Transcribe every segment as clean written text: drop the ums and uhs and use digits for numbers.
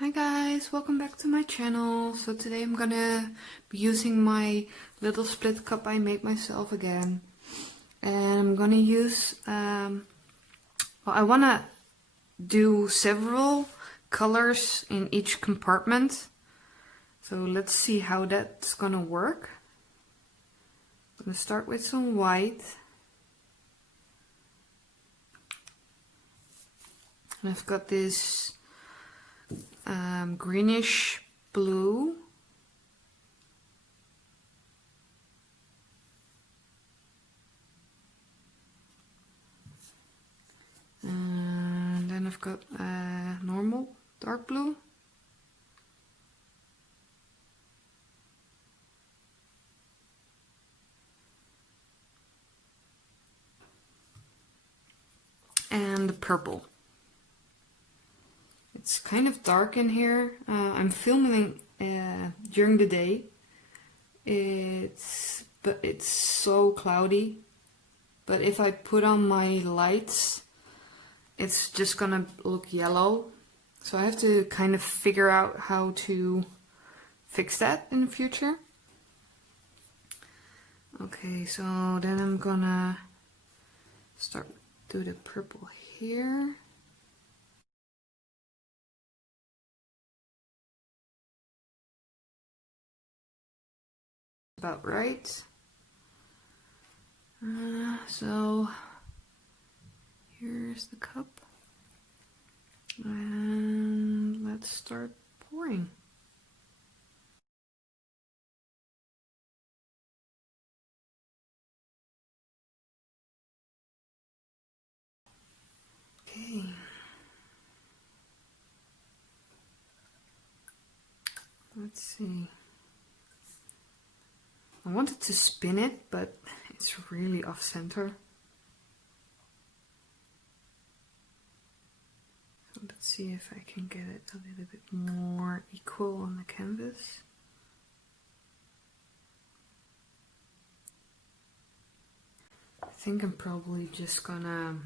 Hi guys, welcome back to my channel. So today I'm gonna be using my little split cup I made myself again. And I'm gonna use, well, I wanna do several colors in each compartment. So let's see how that's gonna work. I'm gonna start with some white. And I've got this greenish blue. And then I've got normal dark blue. And the purple. It's kind of dark in here. I'm filming during the day. But it's so cloudy. But if I put on my lights, it's just gonna look yellow. So I have to kind of figure out how to fix that in the future. Okay, so then I'm gonna start do the purple here. About right. So here's the cup. And let's start pouring. Okay. Let's see. I wanted to spin it, but it's really off center. So let's see if I can get it a little bit more equal on the canvas. I think I'm probably just gonna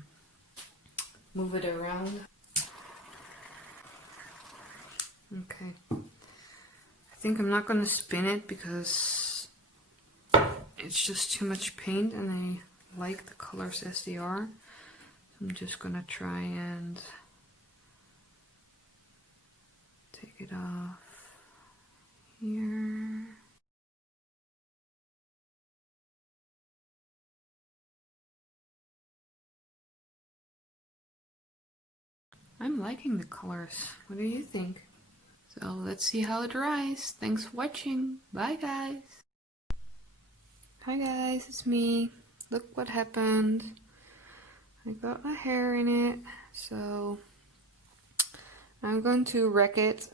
move it around. Okay. I think I'm not gonna spin it because it's just too much paint and I like the colors as they are. I'm just gonna try and take it off here. I'm liking the colors. What do you think? So let's see how it dries. Thanks for watching. Bye guys. Hi guys, it's me. Look what happened. I got my hair in it. So I'm going to wreck it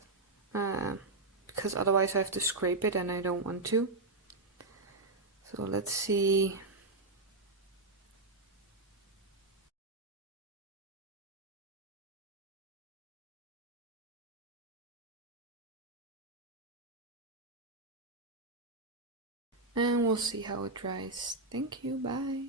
because otherwise I have to scrape it and I don't want to. So let's see. And we'll see how it dries. Thank you, bye.